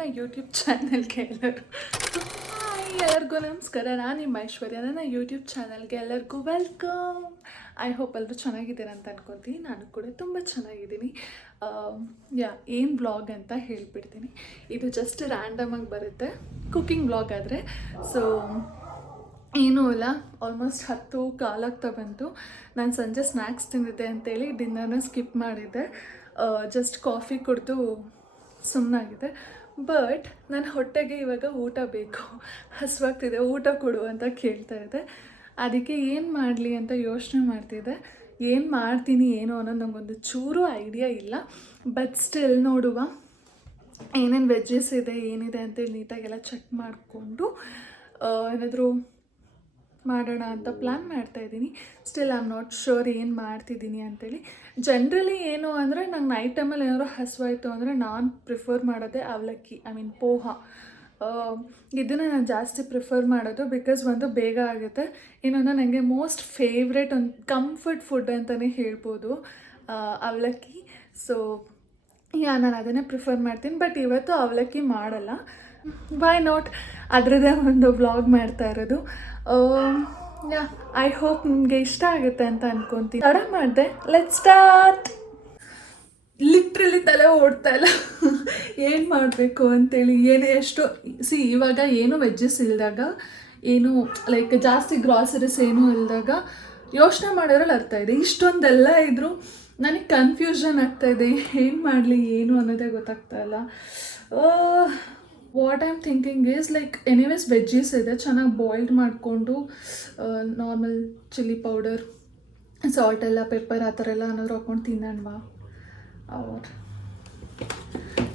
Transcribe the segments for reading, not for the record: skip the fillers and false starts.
ನನ್ನ ಯೂಟ್ಯೂಬ್ ಚಾನಲ್ಗೆ ಎಲ್ಲರಿಗೂ ನಮಸ್ಕಾರ. ನಾನು ನಿಮ್ಮ ಐಶ್ವರ್ಯ. ನನ್ನ ಯೂಟ್ಯೂಬ್ ಚಾನಲ್ಗೆ ಎಲ್ಲರಿಗೂ ವೆಲ್ಕಮ್. ಐ ಹೋಪ್ ಎಲ್ಲರೂ ಚೆನ್ನಾಗಿದ್ದೀರಾ ಅಂತ ಅನ್ಕೊತೀನಿ. ನಾನು ಕೂಡ ತುಂಬ ಚೆನ್ನಾಗಿದ್ದೀನಿ. ಏನು ಬ್ಲಾಗ್ ಅಂತ ಹೇಳ್ಬಿಡ್ತೀನಿ. ಇದು ಜಸ್ಟ್ ರ್ಯಾಂಡಮಾಗಿ ಬರುತ್ತೆ, ಕುಕ್ಕಿಂಗ್ ಬ್ಲಾಗ್ ಆದರೆ. ಸೊ ಏನೂ ಇಲ್ಲ, ಆಲ್ಮೋಸ್ಟ್ 10 ಕಾಲಾಗ್ತಾ ಬಂತು. ನಾನು ಸಂಜೆ ಸ್ನ್ಯಾಕ್ಸ್ ತಿಂದಿದ್ದೆ ಅಂತೇಳಿ ಡಿನ್ನರ್ನ ಸ್ಕಿಪ್ ಮಾಡಿದ್ದೆ. ಜಸ್ಟ್ ಕಾಫಿ ಕುಡಿದು ಸುಮ್ಮನಾಗಿದೆ. ಬಟ್ ನನ್ನ ಹೊಟ್ಟೆಗೆ ಇವಾಗ ಊಟ ಬೇಕು, ಹಸಿವಾಗ್ತಿದೆ, ಊಟ ಕೊಡು ಅಂತ ಕೇಳ್ತಾ ಇದೆ. ಅದಕ್ಕೆ ಏನು ಮಾಡಲಿ ಅಂತ ಯೋಚನೆ ಮಾಡ್ತಿದ್ದೆ. ಏನು ಮಾಡ್ತೀನಿ ಏನು ಅನ್ನೋದು ನನಗೊಂದು ಚೂರು ಐಡಿಯಾ ಇಲ್ಲ. ಬಟ್ ಸ್ಟಿಲ್ ನೋಡುವ, ಏನೇನು ವೆಜ್ಜಸ್ ಇದೆ ಏನಿದೆ ಅಂತೇಳಿ ನೀಟಾಗೆಲ್ಲ ಚೆಕ್ ಮಾಡಿಕೊಂಡು ಏನಾದರೂ ಮಾಡೋಣ ಅಂತ ಪ್ಲ್ಯಾನ್ ಮಾಡ್ತಾಯಿದ್ದೀನಿ. Still I am not sure ಏನು ಮಾಡ್ತಿದ್ದೀನಿ ಅಂತೇಳಿ. ಜನ್ರಲಿ ಏನು ಅಂದರೆ ನಂಗೆ ನೈಟ್ ಟೈಮಲ್ಲಿ ಏನಾದ್ರು ಹಸಿವಾಯಿತು ಅಂದರೆ ನಾನು ಪ್ರಿಫರ್ ಮಾಡೋದೇ ಅವಲಕ್ಕಿ, ಪೋಹ. ಇದನ್ನು ನಾನು ಜಾಸ್ತಿ ಪ್ರಿಫರ್ ಮಾಡೋದು, ಬಿಕಾಸ್ ಒಂದು ಬೇಗ ಆಗುತ್ತೆ, ಇನ್ನೊಂದು ನನಗೆ ಮೋಸ್ಟ್ ಫೇವ್ರೆಟ್ ಒಂದು ಕಂಫರ್ಟ್ ಫುಡ್ ಅಂತಲೇ ಹೇಳ್ಬೋದು ಅವಲಕ್ಕಿ. ಸೊ ನಾನು ಅದನ್ನೇ ಪ್ರಿಫರ್ ಮಾಡ್ತೀನಿ. ಬಟ್ ಇವತ್ತು ಅವಲಕ್ಕಿ ಮಾಡಲ್ಲ, ವೈ ನಾಟ್, ಅದರದ್ದೇ ಒಂದು ವ್ಲಾಗ್ ಮಾಡ್ತಾ ಇರೋದು. ಐ ಹೋಪ್ ನಿಮಗೆ ಇಷ್ಟ ಆಗುತ್ತೆ ಅಂತ ಅನ್ಕೊತೀನಿ. ತಡ ಮಾಡಿದೆ, ಲೆಟ್ಸ್ ಸ್ಟಾರ್ಟ್. ಲಿಟ್ರಲಿ ತಲೆ ಓಡ್ತಾ ಇಲ್ಲ ಏನು ಮಾಡಬೇಕು ಅಂತೇಳಿ. ಎಷ್ಟು ಇವಾಗ ಏನು ವೆಜ್ಜಸ್ ಇಲ್ಲದಾಗ, ಏನು ಲೈಕ್ ಜಾಸ್ತಿ ಗ್ರಾಸರೀಸ್ ಏನೂ ಇಲ್ಲದಾಗ ಯೋಚನೆ ಮಾಡೋದ್ರಲ್ಲಿ ಅರ್ಥ ಇದೆ. ಇಷ್ಟೊಂದೆಲ್ಲ ಇದ್ದರೂ ನನಗೆ ಕನ್ಫ್ಯೂಷನ್ ಆಗ್ತಾಯಿದೆ, ಏನು ಮಾಡಲಿ ಏನು ಅನ್ನೋದೇ ಗೊತ್ತಾಗ್ತಾ ಇಲ್ಲ. What I am thinking is like anyways veggies ಇದೆ, ಚೆನ್ನಾಗಿ ಬಾಯ್ಲ್ಡ್ ಮಾಡಿಕೊಂಡು ನಾರ್ಮಲ್ ಚಿಲ್ಲಿ ಪೌಡರ್, ಸಾಲ್ಟ್ ಎಲ್ಲ, ಪೆಪ್ಪರ್ ಆ ಥರ ಎಲ್ಲ ಏನಾದರೂ ಹಾಕ್ಕೊಂಡು ತಿನ್ನೋಣವಾ?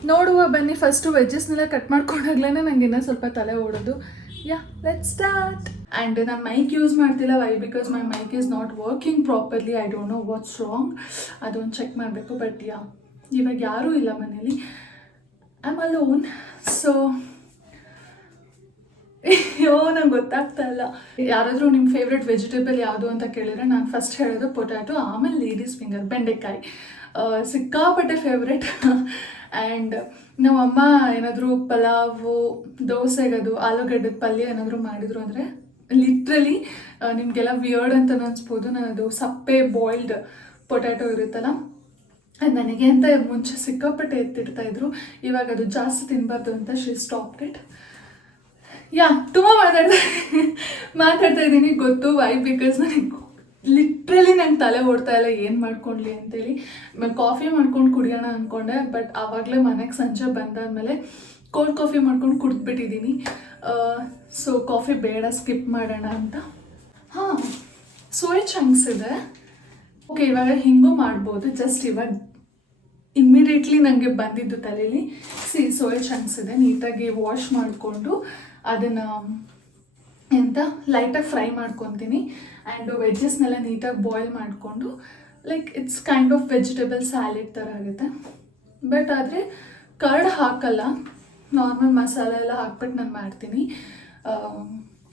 ನೋಡುವ ಬನ್ನಿ. ಫಸ್ಟು ವೆಜ್ಜಸ್ನೆಲ್ಲ ಕಟ್ ಮಾಡ್ಕೊಂಡಾಗ್ಲೇ ನನಗೆ ಇನ್ನೂ ಸ್ವಲ್ಪ ತಲೆ ಓಡೋದು. Let's start. ಆ್ಯಂಡ್ ನಾನು ಮೈಕ್ ಯೂಸ್ ಮಾಡ್ತಿಲ್ಲ. Why? Because my mic is not working properly. I don't know what's wrong, ಅದೊಂದು ಚೆಕ್ ಮಾಡಬೇಕು. ಬಟ್ ಇವಾಗ ಯಾರೂ ಇಲ್ಲ ಮನೇಲಿ, ಐ ಆಮ್ ಅಲೋನ್. ಸೊ ನಂಗೆ ಗೊತ್ತಾಗ್ತಾ ಇಲ್ಲ. ಯಾರಾದರೂ ನಿಮ್ಮ ಫೇವ್ರೆಟ್ ವೆಜಿಟೇಬಲ್ ಯಾವುದು ಅಂತ ಕೇಳಿದರೆ ನಾನು ಫಸ್ಟ್ ಹೇಳೋದು ಪೊಟ್ಯಾಟೊ, ಆಮೇಲೆ ಲೇಡೀಸ್ ಫಿಂಗರ್, ಬೆಂಡೆಕಾಯಿ ಸಿಕ್ಕಾಪಟ್ಟೆ ಫೇವ್ರೆಟ್. ಆ್ಯಂಡ್ ನಮ್ಮಮ್ಮ ಏನಾದರೂ ಪಲಾವು, ದೋಸೆಗದು ಆಲೂಗಡ್ಡೆದ ಪಲ್ಯ ಏನಾದರೂ ಮಾಡಿದರು ಅಂದರೆ ಲಿಟ್ರಲಿ ನಿಮಗೆಲ್ಲ ವಿಯರ್ಡ್ ಅಂತ ಅನಿಸ್ಬೋದು, ನಾನು ಅದು ಸಪ್ಪೆ ಬಾಯ್ಲ್ಡ್ ಪೊಟ್ಯಾಟೊ ಇರುತ್ತಲ್ಲ, ಅದು ನನಗೆ ಅಂತ ಮುಂಚೆ ಸಿಕ್ಕಾಪಟ್ಟೆ ಎತ್ತಿಡ್ತಾಯಿದ್ರು. ಇವಾಗ ಅದು ಜಾಸ್ತಿ ತಿನ್ನಬಾರ್ದು ಅಂತ ಶಿ ಸ್ಟಾಪ್ಡ್ ಇಟ್. ತುಂಬ ಮಾತಾಡ್ತಾ ಇದ್ದೀನಿ ಗೊತ್ತು. ವೈ? ಬಿಕಾಸ್ ನನಗೆ ಲಿಟ್ರಲಿ ನಂಗೆ ತಲೆ ಓಡ್ತಾ ಇಲ್ಲ ಏನು ಮಾಡ್ಕೊಳ್ಳಿ ಅಂತೇಳಿ. ಕಾಫಿ ಮಾಡ್ಕೊಂಡು ಕುಡಿಯೋಣ ಅಂದ್ಕೊಂಡೆ, ಬಟ್ ಆವಾಗಲೇ ಮನೆಗೆ ಸಂಜೆ ಬಂದಾದಮೇಲೆ ಕೋಲ್ಡ್ ಕಾಫಿ ಮಾಡ್ಕೊಂಡು ಕುಡಿದ್ಬಿಟ್ಟಿದ್ದೀನಿ. ಸೊ ಕಾಫಿ ಬೇಡ, ಸ್ಕಿಪ್ ಮಾಡೋಣ ಅಂತ. ಸೋಯಾ ಚಂಕ್ಸ್ ಇದೆ. ಓಕೆ, ಇವಾಗ ಹಿಂಗೂ ಮಾಡ್ಬೋದು. ಜಸ್ಟ್ ಇವಾಗ ಇಮ್ಮಿಡಿಯೇಟ್ಲಿ ನನಗೆ ಬಂದಿದ್ದು ತಲೆಯಲ್ಲಿ. ಸೋಯಾ ಚಂಕ್ಸ್ ಇದೆ, ನೀಟಾಗಿ ವಾಶ್ ಮಾಡಿಕೊಂಡು ಅದನ್ನು ಲೈಟಾಗಿ ಫ್ರೈ ಮಾಡ್ಕೊತೀನಿ. ಆ್ಯಂಡ್ ವೆಜ್ಜಸ್ನೆಲ್ಲ ನೀಟಾಗಿ ಬಾಯ್ಲ್ ಮಾಡಿಕೊಂಡು like it's kind of vegetable salad ಥರ ಆಗುತ್ತೆ. ಬಟ್ ಆದರೆ ಕರ್ಡ್ ಹಾಕಲ್ಲ, ನಾರ್ಮಲ್ ಮಸಾಲೆ ಎಲ್ಲ ಹಾಕ್ಬಿಟ್ಟು ನಾನು ಮಾಡ್ತೀನಿ.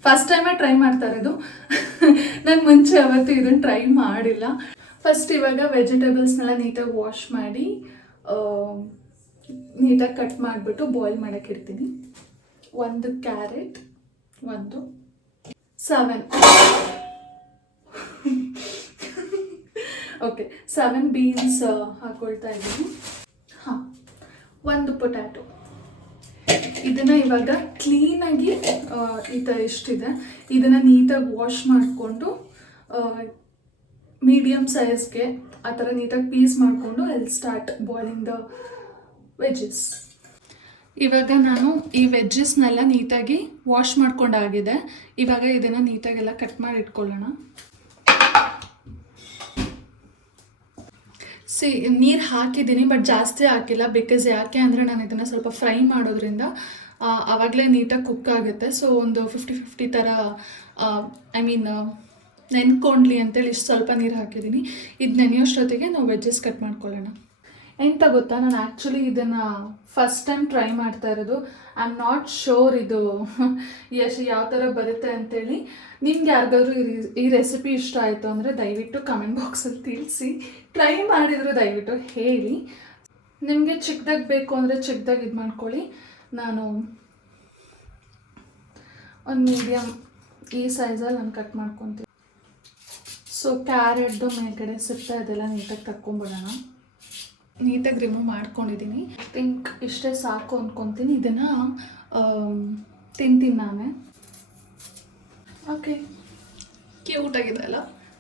ಫಸ್ಟ್ ಟೈಮೇ ಟ್ರೈ ಮಾಡ್ತಾ ಇರೋದು. ನಾನು ಮುಂಚೆ ಯಾವತ್ತೂ ಇದನ್ನು ಟ್ರೈ ಮಾಡಿಲ್ಲ. ಫಸ್ಟ್ ಇವಾಗ ವೆಜಿಟೇಬಲ್ಸ್ನೆಲ್ಲ ನೀಟಾಗಿ ವಾಶ್ ಮಾಡಿ ನೀಟಾಗಿ ಕಟ್ ಮಾಡಿಬಿಟ್ಟು ಬಾಯ್ಲ್ ಮಾಡೋಕ್ಕೆ ಇಡ್ತೀನಿ. 1 ಕ್ಯಾರೆಟ್, 7 ಬೀನ್ಸ್ ಹಾಕ್ಕೊಳ್ತಾ ಇದ್ದೀನಿ. 1 ಪೊಟ್ಯಾಟೊ. ಇದನ್ನು ಇವಾಗ ಕ್ಲೀನಾಗಿ ಎಷ್ಟಿದೆ ಇದನ್ನು ನೀಟಾಗಿ ವಾಶ್ ಮಾಡಿಕೊಂಡು ಮೀಡಿಯಮ್ ಸೈಜ್ಗೆ ಆ ಥರ ನೀಟಾಗಿ ಪೀಸ್ ಮಾಡಿಕೊಂಡು I will start boiling the wedges. ಇವಾಗ ನಾನು ಈ ವೆಜ್ಜಸ್ನೆಲ್ಲ ನೀಟಾಗಿ ವಾಶ್ ಮಾಡ್ಕೊಂಡಾಗಿದೆ. ಇವಾಗ ಇದನ್ನು ನೀಟಾಗೆಲ್ಲ ಕಟ್ ಮಾಡಿ ಇಟ್ಕೊಳ್ಳೋಣ. ನೀರು ಹಾಕಿದ್ದೀನಿ, ಬಟ್ ಜಾಸ್ತಿ ಹಾಕಿಲ್ಲ. ಬಿಕಾಸ್ ಯಾಕೆ ಅಂದರೆ ನಾನು ಇದನ್ನು ಸ್ವಲ್ಪ ಫ್ರೈ ಮಾಡೋದ್ರಿಂದ ಆವಾಗಲೇ ನೀಟಾಗಿ ಕುಕ್ ಆಗುತ್ತೆ. ಸೊ ಒಂದು 50-50 ಥರ ನೆನ್ಕೊಂಡ್ಲಿ ಅಂತೇಳಿ ಇಷ್ಟು ಸ್ವಲ್ಪ ನೀರು ಹಾಕಿದ್ದೀನಿ. ಇದು ನೆನೆಯೋಷ್ಟೊತ್ತಿಗೆ ನಾವು ವೆಜ್ಜಸ್ ಕಟ್ ಮಾಡ್ಕೊಳ್ಳೋಣ. ಎಂತ ಗೊತ್ತಾ, ನಾನು ಆ್ಯಕ್ಚುಲಿ ಇದನ್ನು ಫಸ್ಟ್ ಟೈಮ್ ಟ್ರೈ ಮಾಡ್ತಾ ಇರೋದು. ಐ ಆಮ್ ನಾಟ್ ಶೋರ್ ಇದು ಯಾವ ಥರ ಬರುತ್ತೆ ಅಂತೇಳಿ. ನಿಮ್ಗೆ ಯಾರಿಗಾದ್ರೂ ಈ ರೆಸಿಪಿ ಇಷ್ಟ ಆಯಿತು ಅಂದರೆ ದಯವಿಟ್ಟು ಕಮೆಂಟ್ ಬಾಕ್ಸಲ್ಲಿ ತಿಳಿಸಿ. ಟ್ರೈ ಮಾಡಿದ್ರು ದಯವಿಟ್ಟು ಹೇಳಿ. ನಿಮಗೆ ಚಿಕ್ಕದಾಗಿ ಬೇಕು ಅಂದರೆ ಚಿಕ್ಕದಾಗಿ ಇದು ಮಾಡ್ಕೊಳ್ಳಿ. ನಾನು ಒಂದು ಮೀಡಿಯಮ್ ಈ ಸೈಜಲ್ಲಿ ನಾನು ಕಟ್ ಮಾಡ್ಕೊತೀನಿ. ಸೊ ಕ್ಯಾರೆಟ್ದು ಮೇಲ್ಗಡೆ ಸಿಗ್ತಾ ಇದೆಲ್ಲ ನೀಟಾಗಿ ತಕ್ಕೊಂಬಿಡೋಣ. ನೀಟಾಗಿ ರಿಮೂವ್ ಮಾಡ್ಕೊಂಡಿದ್ದೀನಿ. ಥಿಂಕ್ ಇಷ್ಟೇ ಸಾಕು ಅಂದ್ಕೊತೀನಿ. ಇದನ್ನು ತಿಂತೀನಿ ನಾನೇ. ಓಕೆ, ಕ್ಯೂಟಾಗಿದೆ ಅಲ್ಲ.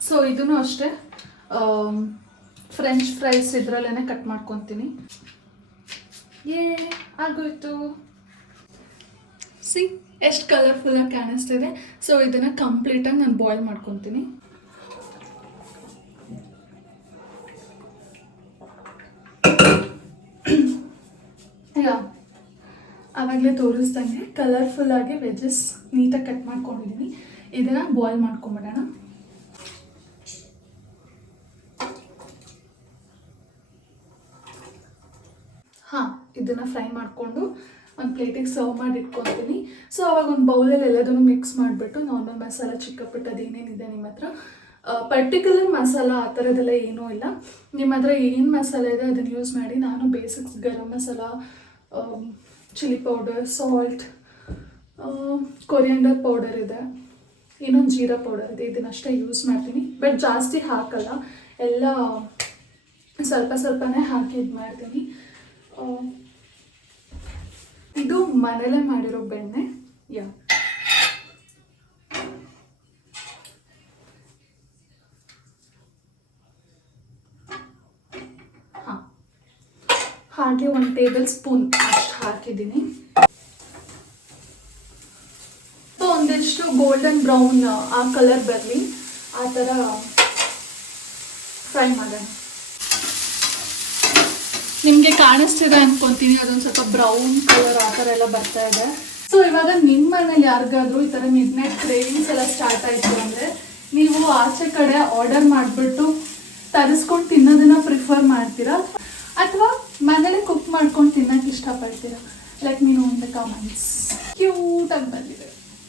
ಸೊ ಇದನ್ನು ಅಷ್ಟೇ ಫ್ರೆಂಚ್ ಫ್ರೈಸ್ ಇದರಲ್ಲೇ ಕಟ್ ಮಾಡ್ಕೊತೀನಿ. ಆಗೋಯ್ತು. ಸಿ ಎಷ್ಟು ಕಲರ್ಫುಲ್ಲಾಗಿ ಕಾಣಿಸ್ತಿದೆ. ಸೊ ಇದನ್ನು ಕಂಪ್ಲೀಟಾಗಿ ನಾನು ಬಾಯ್ಲ್ ಮಾಡ್ಕೊತೀನಿ. ಆವಾಗಲೇ ತೋರಿಸ್ದಂಗೆ ಕಲರ್ಫುಲ್ಲಾಗಿ ವೆಜ್ಜಸ್ ನೀಟಾಗಿ ಕಟ್ ಮಾಡ್ಕೊಂಡಿದ್ದೀನಿ. ಇದನ್ನು ಬಾಯ್ಲ್ ಮಾಡ್ಕೊಂಬಿಡೋಣ. ಇದನ್ನು ಫ್ರೈ ಮಾಡಿಕೊಂಡು ಒಂದು ಪ್ಲೇಟಿಗೆ ಸರ್ವ್ ಮಾಡಿ ಇಟ್ಕೊತೀನಿ. ಸೊ ಅವಾಗ ಒಂದು ಬೌಲಲ್ಲಿ ಎಲ್ಲದನ್ನು ಮಿಕ್ಸ್ ಮಾಡಿಬಿಟ್ಟು ನಾರ್ಮಲ್ ಮಸಾಲ ಚಿಕ್ಕ ಪುಟ್ಟದ್ದು ಏನೇನಿದೆ ನಿಮ್ಮ ಹತ್ರ, ಪರ್ಟಿಕ್ಯುಲರ್ ಮಸಾಲ ಆ ಥರದ್ದೆಲ್ಲ ಏನೂ ಇಲ್ಲ, ನಿಮ್ಮ ಹತ್ರ ಏನು ಮಸಾಲೆ ಇದೆ ಅದನ್ನು ಯೂಸ್ ಮಾಡಿ. ನಾನು basics garam masala, chilli powder, salt, coriander powder ಇದೆ, ಇನ್ನೊಂದು ಜೀರಾ ಪೌಡರ್ ಇದೆ, ಇದನ್ನಷ್ಟೇ ಯೂಸ್ ಮಾಡ್ತೀನಿ. ಬಟ್ ಜಾಸ್ತಿ ಹಾಕಲ್ಲ, ಎಲ್ಲ ಸ್ವಲ್ಪ ಸ್ವಲ್ಪನೇ ಹಾಕಿ ಇದು ಮಾಡ್ತೀನಿ. ಇದು ಮನೇಲೇ ಮಾಡಿರೋ ಬೆಣ್ಣೆ. ಹಾಗೆ 1 ಟೇಬಲ್ ಸ್ಪೂನ್ ಅಷ್ಟು ಹಾಕಿದ್ದೀನಿ. ಒಂದಿಷ್ಟು ಗೋಲ್ಡನ್ ಬ್ರೌನ್ ಆ ಕಲರ್ ಬರಲಿ, ಆ ಥರ ಫ್ರೈ ಮಾಡೋಣ. ನಿಮಗೆ ಕಾಣಿಸ್ತಿದೆ ಅಂದ್ಕೊತೀನಿ, ಅದೊಂದು ಸ್ವಲ್ಪ ಬ್ರೌನ್ ಕಲರ್ ಆ ಥರ ಎಲ್ಲ ಬರ್ತಾ ಇದೆ. ಸೊ ಇವಾಗ ನಿಮ್ಮ ಮನೇಲಿ ಯಾರಿಗಾದ್ರೂ ಈ ಥರ ಮಿಡ್ ನೈಟ್ ಕ್ರೇವಿಂಗ್ಸ್ ಎಲ್ಲ ಸ್ಟಾರ್ಟ್ ಆಯಿತು ಅಂದರೆ ನೀವು ಆಚೆ ಕಡೆ ಆರ್ಡರ್ ಮಾಡಿಬಿಟ್ಟು ತರಿಸ್ಕೊಂಡು ತಿನ್ನೋದನ್ನ ಪ್ರಿಫರ್ ಮಾಡ್ತೀರಾ ಅಥವಾ ಮನೇಲೆ ಕುಕ್ ಮಾಡ್ಕೊಂಡು ತಿನ್ನೋಕ್ಕೆ ಇಷ್ಟಪಡ್ತೀರಾ? ಲೈಕ್ ನೀನು ಒಂದು ಕಾಮೆಂಟ್ಸ್. ಕ್ಯೂಟಾಗಿ ಬಂದಿದೆ.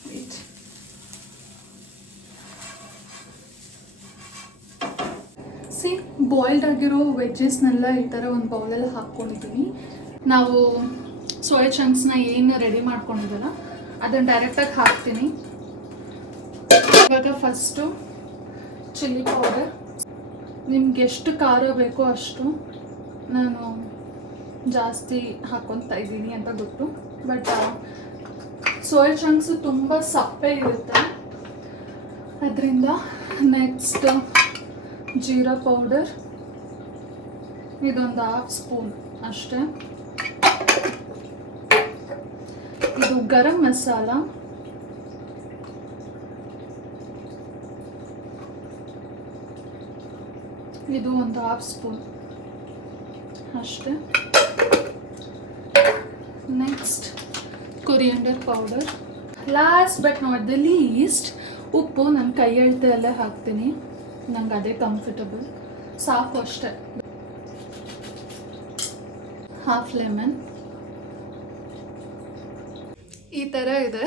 ವೇಟ್, ಸಿ ಬಾಯ್ಲ್ಡ್ ಆಗಿರೋ ವೆಜ್ಜಸ್ನೆಲ್ಲ ಈ ಥರ ಒಂದು ಬೌಲಲ್ಲಿ ಹಾಕ್ಕೊಂಡಿದ್ದೀನಿ. ನಾವು ಸೋಯಾ ಚಂಕ್ಸ್ನ ಏನು ರೆಡಿ ಮಾಡ್ಕೊಂಡಿದ್ದಲ್ಲ ಅದನ್ನು ಡೈರೆಕ್ಟಾಗಿ ಹಾಕ್ತೀನಿ. ಇವಾಗ ಫಸ್ಟು ಚಿಲ್ಲಿ ಪೌಡರ್, ನಿಮ್ಗೆ ಎಷ್ಟು ಖಾರ ಬೇಕೋ ಅಷ್ಟು. ನಾನು ಜಾಸ್ತಿ ಹಾಕ್ಕೊತಾ ಇದ್ದೀನಿ ಅಂತ ಗೊತ್ತು, ಬಟ್ ಸೋಯಾ ಚಂಕ್ಸು ತುಂಬ ಸಪ್ಪೆ ಇರುತ್ತೆ ಅದರಿಂದ. ನೆಕ್ಸ್ಟ್ ಜೀರಾ ಪೌಡರ್, ಇದೊಂದು 1/2 ಸ್ಪೂನ್ ಅಷ್ಟೇ. ಇದು ಗರಂ ಮಸಾಲ, ಇದು ಒಂದು 1/2 ಸ್ಪೂನ್ ಅಷ್ಟೇ. Next coriander powder. Last but not the least ಉಪ್ಪು ನನ್ನ ಕೈ ಅಳತೆಯಲ್ಲೇ ಹಾಕ್ತೀನಿ, ನಂಗೆ ಅದೇ ಕಂಫರ್ಟಬಲ್, ಸಾಕು ಅಷ್ಟೇ. Half lemon. ಈ ಥರ ಇದೆ,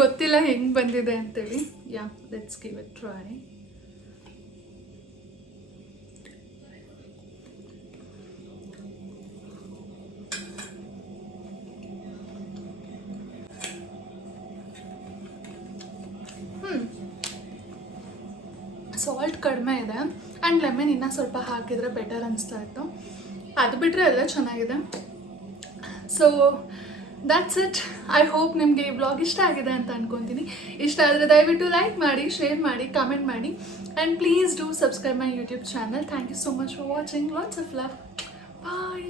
ಗೊತ್ತಿಲ್ಲ ಹೆಂಗೆ ಬಂದಿದೆ ಅಂತೇಳಿ. Let's give it try. Salt ಕಡಿಮೆ ಇದೆ ಆ್ಯಂಡ್ ಲೆಮನ್ ಇನ್ನೂ ಸ್ವಲ್ಪ ಹಾಕಿದರೆ ಬೆಟರ್ ಅನಿಸ್ತಾ ಇತ್ತು. ಅದು ಬಿಟ್ಟರೆ ಎಲ್ಲ ಚೆನ್ನಾಗಿದೆ. So that's it. I hope ನಿಮಗೆ ಈ ವ್ಲಾಗ್ ಇಷ್ಟ ಆಗಿದೆ ಅಂತ ಅಂದ್ಕೊತೀನಿ. ಇಷ್ಟ ಆದರೆ ದಯವಿಟ್ಟು ಲೈಕ್ ಮಾಡಿ, ಶೇರ್ ಮಾಡಿ, ಕಾಮೆಂಟ್ ಮಾಡಿ and please do subscribe my YouTube channel. Thank you so much for watching. Lots of love. Bye.